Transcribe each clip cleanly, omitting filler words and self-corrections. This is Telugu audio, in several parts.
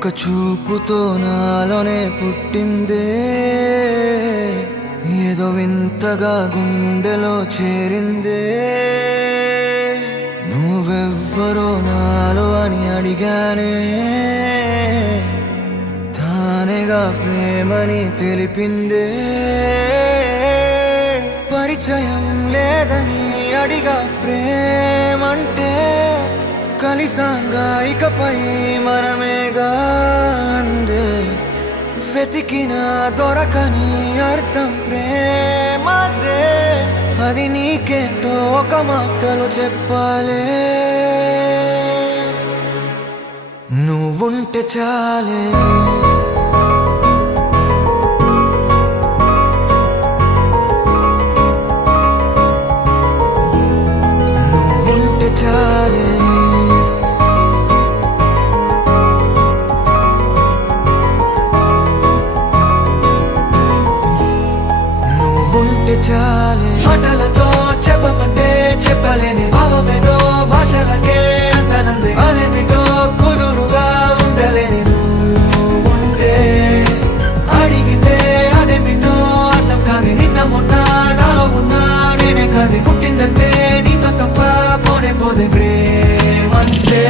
ఒక చూపుతో నాలోనే పుట్టిందే, ఏదో వింతగా గుండెలో చేరిందే. నువ్వెవ్వరో నాలో అని అడిగానే, తానేగా ప్రేమని తెలిపిందే. పరిచయం లేదని అడిగా ప్రేమంటే, కలిసాంగా ఇకపై మనమేగా అందే. వెతికిన దొరకని అర్థం ప్రేమదే, అది నీకేంటో ఒక మాటలో చెప్పాలే. నువ్వుంటే చాలే, నువ్వుంటే చాలే, నువ్వుంటే చాలే. మాటలతో చెప్పమంటే చెప్పలేని భావమేదో భాషలకే అందనంది. అదేమిటో కుదురుగా ఉండలేని నువ్వుంటే, అడిగితే అదేమిటో అర్థం కాదు. నిన్న మొన్న నాలో ఉన్నా నేనే కాదు. పుట్టిందంటే నీతో తప్ప పోనే పోదే ప్రేమంతే.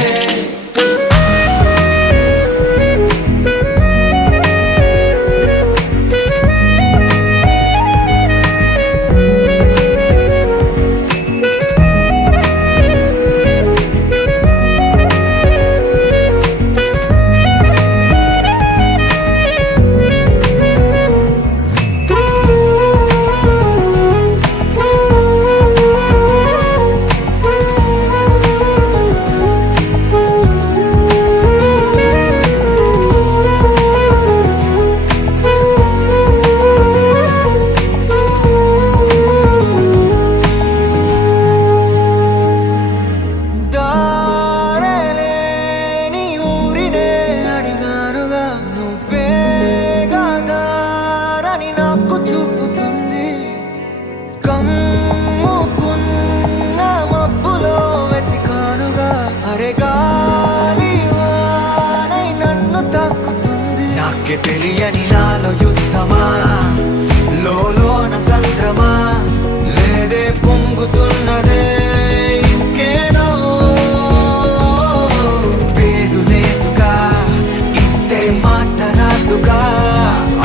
నాకే తెలియని నాలో యుద్ధమా, లోన సంద్రమా, లేదే పొంగుతున్నదే ఇంకేదో. పేరు లేదుగా, ఇంతే మాట రాదుగా,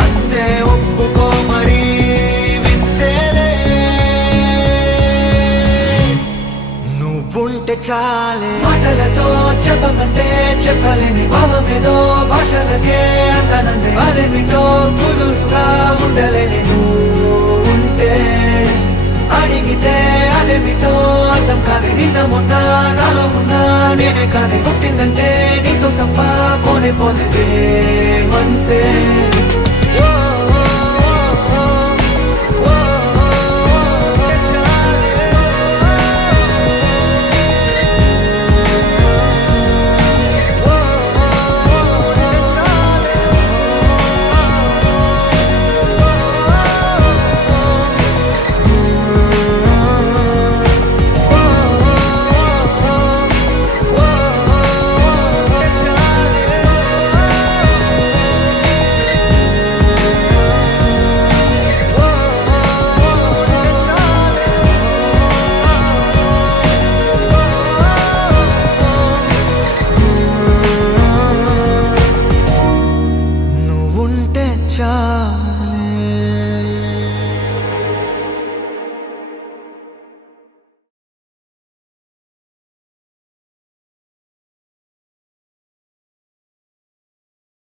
అంతే ఒప్పుకో మరి వింతేలే. నువ్వుంటే చాలే, మాటలతో చెప్పమంటే చెప్పలేని భావమేదో భాషలకే అందనంది. అదేమిటో కుదురుగా ఉండలేని నువ్వుంటే, అడిగితే అదేమిటో అర్థం కాదు. నిన్న మొన్న నాలో ఉన్నా నేనే కాదు. పుట్టిందంటే నీతో తప్ప పోనే పోతే ప్రేమంతే.